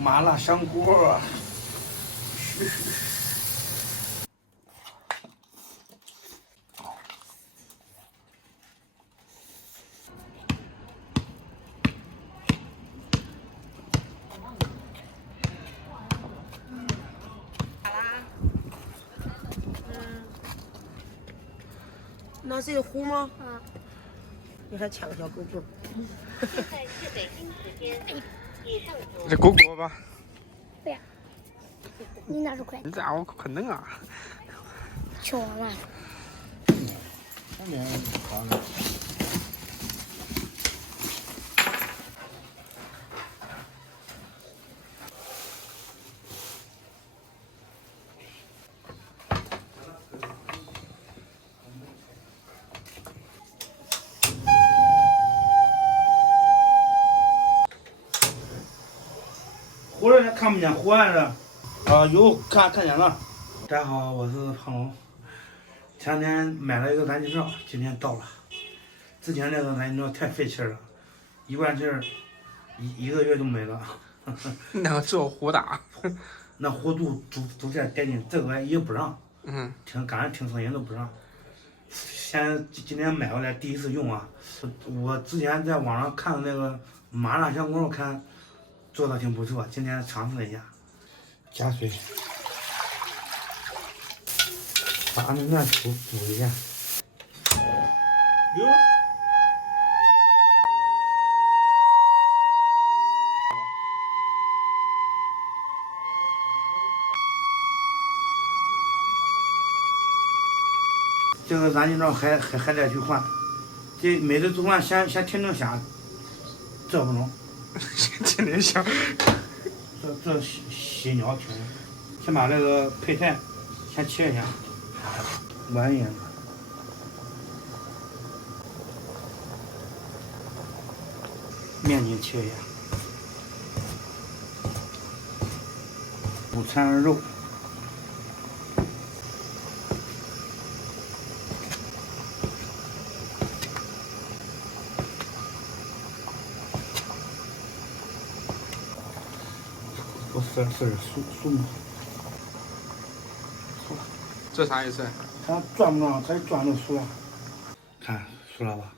麻辣香锅。那是糊吗？嗯。你还抢个小狗狗。现在是北京时间以上这狗狗吧？不呀。你哪是快？你咋我可能啊？吃完了。上面放着。活人还看不见活人了。有看见了。大家好，我是胖龙。前两天买了一个蓝金罩，今天到了。之前那个蓝金罩太费气了，一罐气儿一个月就没了。那个做糊打，那弧度都在带进，这个也不让。刚才听声音都不让。今天买回来第一次用啊，我之前在网上看的那个麻辣香锅，我看做的挺不错，今天尝试了一下。加水，把那面煮一下。哟。这个蓝金罩还得去换，这每次做完先停停下，这不能，先停停下，这洗鸟停，先把这个配菜先切一下，碗也，面筋切一下，午餐肉。我是素吗？熟了。这啥意思？它转不转？它一转就熟了。看熟了吧？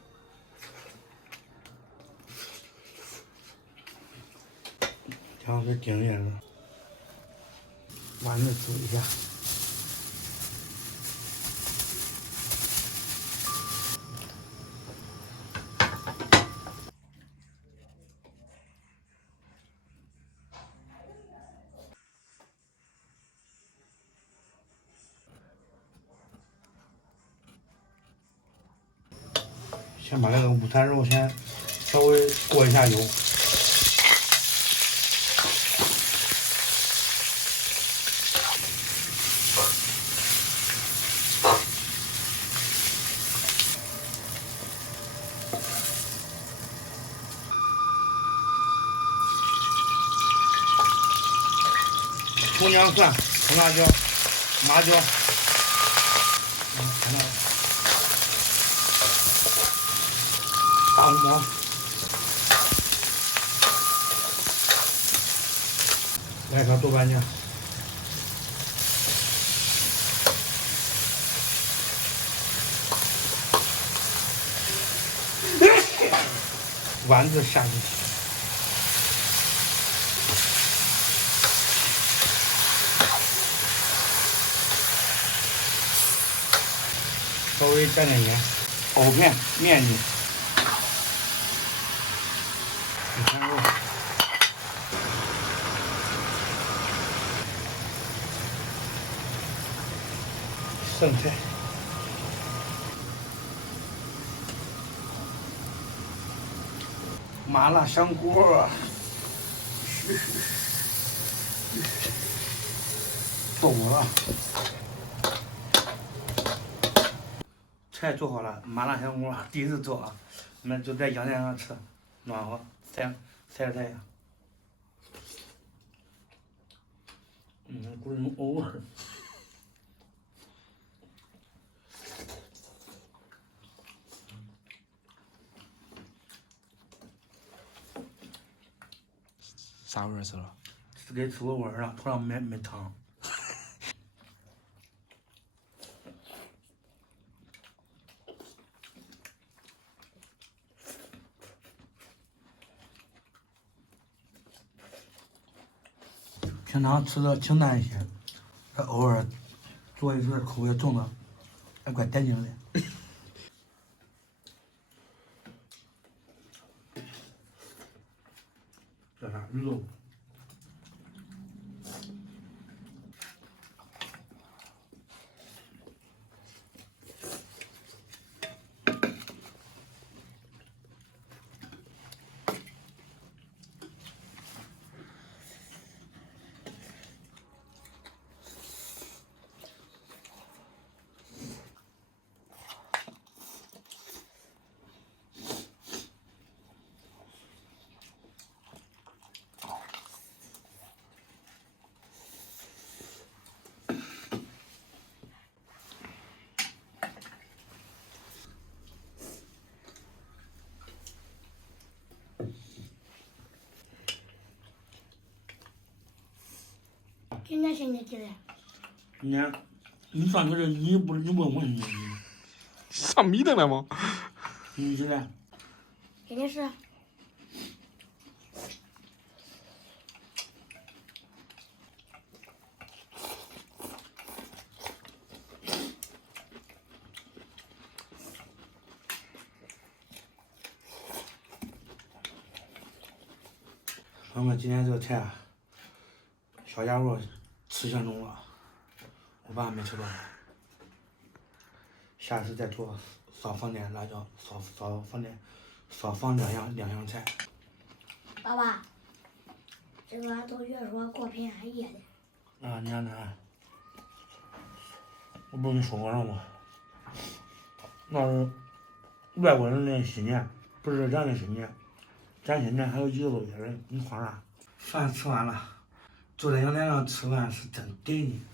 然后给顶一下，丸子煮一下。先把这个午餐肉先稍微过一下油，葱姜蒜、红辣椒、麻椒，大红毛，来颗豆瓣酱，丸子下进去，稍微蘸点盐，藕片、面筋。午餐肉，剩菜，麻辣香锅，做好了，菜做好了，麻辣香锅第一次做啊，我们就在阳台上吃，暖和，晒着太阳。咕噜偶尔。啥味儿是了？是给吃过味儿了，头上没汤。平常吃的清淡一些，偶尔做一次口味重的，还怪带劲的。这啥鱼肉？今天星期几了？今天你上课这你问我你上米的了吗？你是嘞？今天是我们今天这个菜啊，小家伙吃相中了，我爸没吃到。下次再做少放点辣椒，少放两样菜。爸爸，这个都越说过平安夜的。啊，你看看，我不是跟你说过了吗？那是外国人的新年，不是咱的新年。咱新年还有1个多月嘞，你慌啥？饭吃完了，坐在阳台上吃饭是真得劲，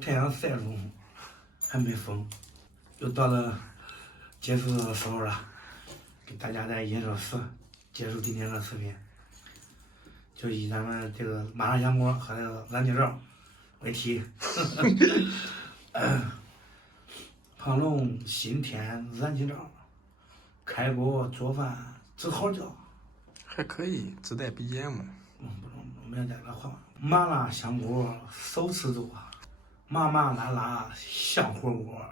太阳晒中，还没风，又到了结束的时候了，给大家在饮热食结束今天的视频。就以咱们这个麻辣香锅和那个蓝鸡爪为题。胖龙新添燃鸡爪，开锅做饭吃好觉。还可以，自带 BGM。不没带那话。麻辣香锅手吃做，麻麻辣辣像火锅。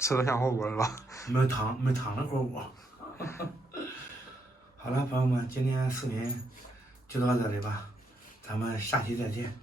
吃的像火锅是吧？没汤的火锅。好了，朋友们，今天视频就到这里吧，咱们下期再见。